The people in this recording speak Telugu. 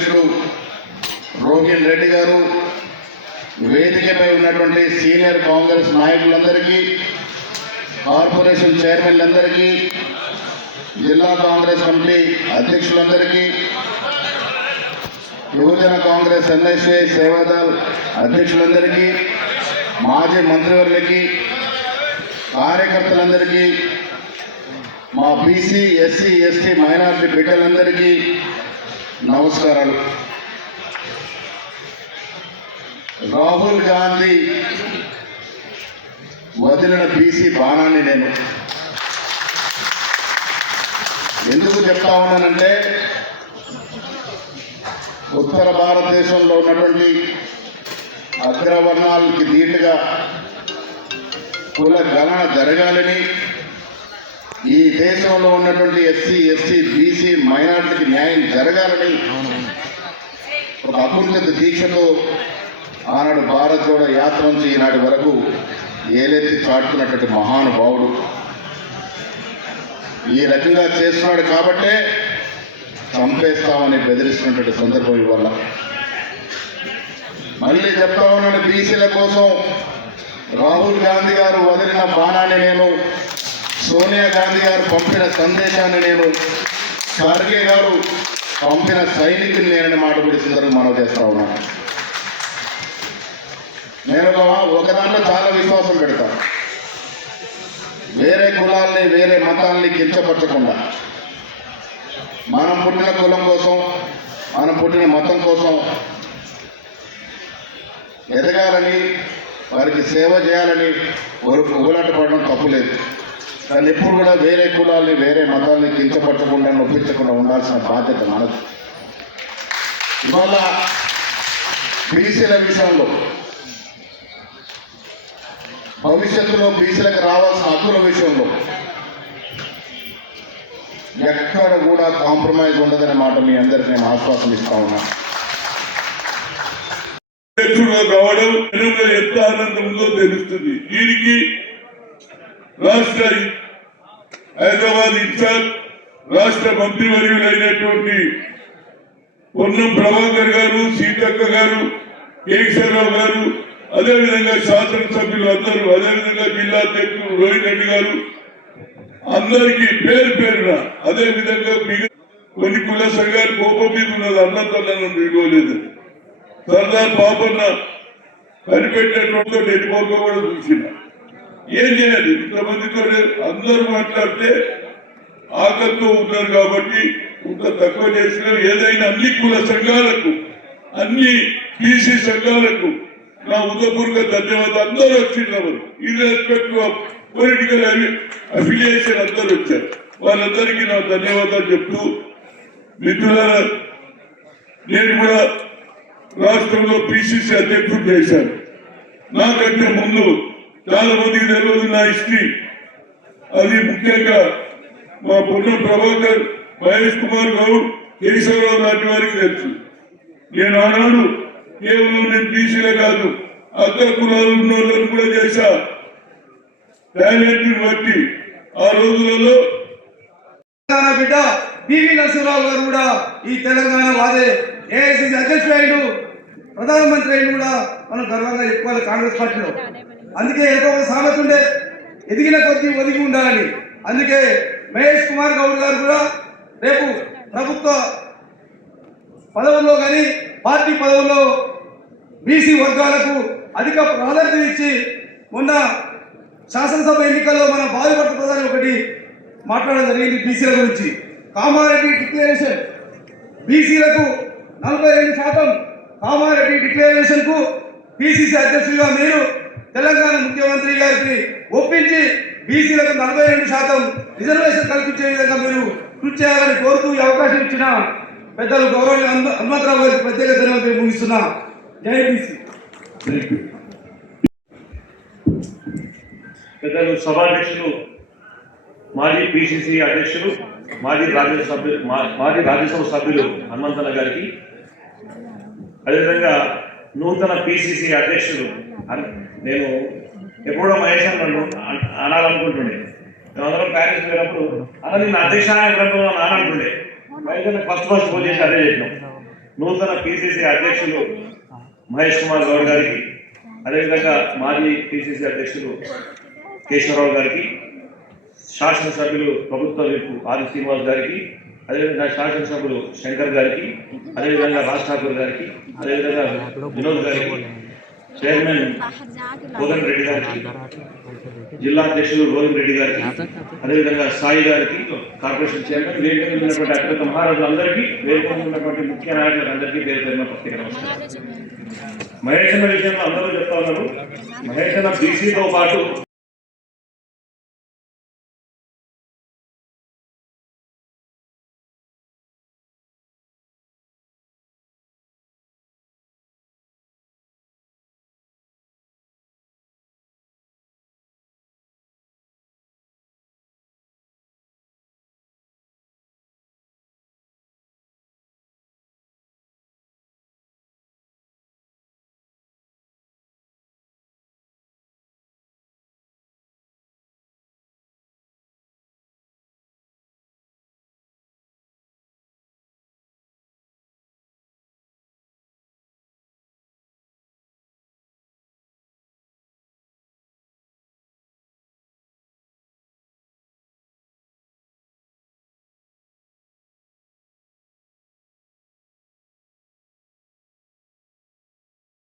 అధ్యక్షుడు రోహిన్ రెడ్డి గారు, వేదికపై ఉన్నటువంటి సీనియర్ కాంగ్రెస్ నాయకులందరికీ, కార్పొరేషన్ చైర్మన్లందరికీ, జిల్లా కాంగ్రెస్ కమిటీ అధ్యక్షులందరికీ, యువజన కాంగ్రెస్ ఎన్ఎస్ఏ సేవాదళ్ అధ్యక్షులందరికీ, మాజీ మంత్రివర్యులకి, కార్యకర్తలందరికీ, మా బీసీ ఎస్సీ ఎస్టీ మైనారిటీ బిడ్డలందరికీ నమస్కారాలు. రాహుల్ గాంధీ వదిలిన బీసీ బాణాన్ని నేను ఎందుకు చెప్తా ఉన్నానంటే, ఉత్తర భారతదేశంలో ఉన్నటువంటి అగ్రవర్ణాలకి ధీటుగా కుల గణన జరగాలని, ఈ దేశంలో ఉన్నటువంటి ఎస్సీ ఎస్టీ బీసీ మైనారిటీకి న్యాయం జరగాలని ఒక అకుంఠిత దీక్షతో ఆనాడు భారత్ జోడో యాత్ర నుంచి ఈనాటి వరకు ఏలెత్తి చాటుతున్నటువంటి మహానుభావుడు. ఈ రకంగా చేస్తున్నాడు కాబట్టే చంపేస్తామని బెదిరిస్తున్నటువంటి సందర్భం ఇవల్ల. మళ్ళీ చెప్తా ఉన్నాను, బీసీల కోసం రాహుల్ గాంధీ గారు వదిలిన బాణాన్ని నేను, సోనియా గాంధీ గారు పంపిన సందేశాన్ని నేను, ఖర్గే గారు పంపిన సైనికుని నేనని మాట సందర్భం మనం చేస్తా ఉన్నాను. నేను ఒక దాంట్లో చాలా విశ్వాసం పెడతాను, వేరే కులాల్ని వేరే మతాల్ని కించపరచకుండా మనం పుట్టిన కులం కోసం, మనం పుట్టిన మతం కోసం ఎదగాలని, వారికి సేవ చేయాలని ఉగులాట పడడం తప్పులేదు. కానీ ఎప్పుడు కూడా వేరే కులాల్ని వేరే మతాల్ని కించపరచకుండా నొప్పించకుండా ఉండాల్సిన బాధ్యత మనది. ఇవాళ బీసీల విషయంలో, భవిష్యత్తులో బీసీలకు రావాల్సిన హక్కుల విషయంలో ఎక్కడ కూడా కాంప్రమైజ్ ఉండదనే మాట మీ అందరికీ నేను ఆశ్వాసం ఇస్తా ఉన్నా. కావడం ఎంత ఆనందం ఉందో తెలుస్తుంది. దీనికి రాష్ట్ర హైదరాబాద్ ఇన్ఛార్జ్ రాష్ట్ర మంత్రివర్యులైనటువంటి పొన్నం ప్రభాకర్ గారు, సీతక్క గారు, కేశవరావు గారు, అదేవిధంగా శాసనసభ్యులు అందరూ, అదేవిధంగా జిల్లా అధ్యక్షులు రోహిన్ రెడ్డి గారు, అందరికీ పేరు పేరున, అదేవిధంగా కొన్ని కుల సంఘాలు కోపం మీద ఉన్నది, అన్నతల్లను విలువలేదు. సర్దార్ బాబన్న కనిపెట్టినటువంటి నెట్టిపోక కూడా చూసిన. ఏం చేయాలి, ఇంతమందితో అందరూ మాట్లాడితే ఆకలితో ఉన్నారు కాబట్టి ఇంత తక్కువ చేసిన. ఏదైనా అన్ని కుల సంఘాలకు, అన్ని బీసీ సంఘాలకు నా ఉదయపూర్వక ధన్యవాదాలు. అందరూ వచ్చినారు, ఇర్రెస్పెక్టివ్ ఆఫ్ పొలిటికల్ అఫిలియేషన్ అందరూ వచ్చారు. వాళ్ళందరికీ నా ధన్యవాదాలు చెప్తూ, మిత్రులారా, నేను కూడా రాష్ట్రంలో పిసిసి అధ్యక్షుడు చేశాను. నాకంటే ముందు చాలా మందికి తెలియదు నా హిస్టరీ. అది ముఖ్యంగా మా పొన్నం ప్రభాకర్, మహేష్ కుమార్ గౌడ్, కేశవరావు లాంటి వారికి తెలుసు. నేను ఆనాడు కేవలం నేను బీసీలే కాదు, అగ్ర కులాలు ఉన్న వాళ్ళని కూడా చేశా. టాలెంట్ బట్టి ఆ రోజులలో బిడ్డ పివి నరసింహరావు గారు కూడా ఈ తెలంగాణ వాదే ఏఐసిసి అధ్యక్షుడు అయ్యాడు, ప్రధానమంత్రి అయిన కూడా మనం గర్వంగా చెప్పుకోవాలి కాంగ్రెస్ పార్టీలో. అందుకే ఏదో సామెత ఉండే, ఎదిగిన కొద్దీ ఒదిగి ఉండాలని. అందుకే మహేష్ కుమార్ గౌడ్ గారు కూడా రేపు ప్రభుత్వ పదవుల్లో కానీ పార్టీ పదవుల్లో బీసీ వర్గాలకు అధిక ప్రాధాన్యత ఇచ్చి, మొన్న శాసనసభ ఎన్నికల్లో మన బాలుపట్ల ప్రధాని ఒకటి మాట్లాడడం జరిగింది బీసీల గురించి. కామారెడ్డి డిక్లరేషన్, బీసీలకు 42%, కామారెడ్డి డిక్లరేషన్ కు పిసిసి అధ్యక్షుడిగా మీరు తెలంగాణ ముఖ్యమంత్రి గారికి ఒప్పించి బీసీలకు 42% రిజర్వేషన్ కల్పించే విధంగా మీరు కృషి చేయాలని కోరుతూ ఈ అవకాశం ఇచ్చిన పెద్దలు గౌరవ హనుమంతరావు గారికి ప్రత్యేక ధన్యవాదాలు ముగిస్తున్నా. జై బీసీ. పెద్దలు సభాధ్యక్షులు, మాజీ పిసిసి అధ్యక్షులు, మాజీ రాజ్యసభ సభ్యులు హనుమంతన్న గారికి, అదేవిధంగా నూతన పిసిసి అధ్యక్షులు, నేను ఎప్పుడో మహేష్ నన్ను అనాలనుకుంటుండే. మేమందరం ప్యారిస్ పోయినప్పుడు అలా నేను అధ్యక్ష ఎప్పుడన్నా నానంటుండే. మహేష్ ఫస్ట్ ఫోన్ చేసి అదే చేసినాం. నూతన పిసిసి అధ్యక్షులు మహేష్ కుమార్ గౌడ్ గారికి, అదేవిధంగా మాజీ పిసిసి అధ్యక్షులు కేశవరావు గారికి, శాసనసభ్యులు ప్రభుత్వ విప్ ఆది శ్రీనివాస్ గారికి, అదేవిధంగా శాసనసభ్యులు శంకర్ గారికి, అదేవిధంగా రాజ్ ఠాకూర్ గారికి, అదేవిధంగా వినోద్ గారికి, చైర్మన్ కోదన్ రెడ్డి గారికి, జిల్లా అధ్యక్షులు రోహిత్ రెడ్డి గారికి, అదేవిధంగా సాయి గారికి, కార్పొరేషన్ చైర్మన్, వేదిక మీద ఉన్నటువంటి అత్యంత మహారాజులందరికీ, వేదిక మీద ఉన్నటువంటి ముఖ్య నాయకులందరికీ పేరు పేరున ప్రత్యేక నమస్కారం. మహేష్ అన్న విషయంలో అందరూ చెప్తా ఉన్నారు. మహేష్ అన్న బీసీతో పాటు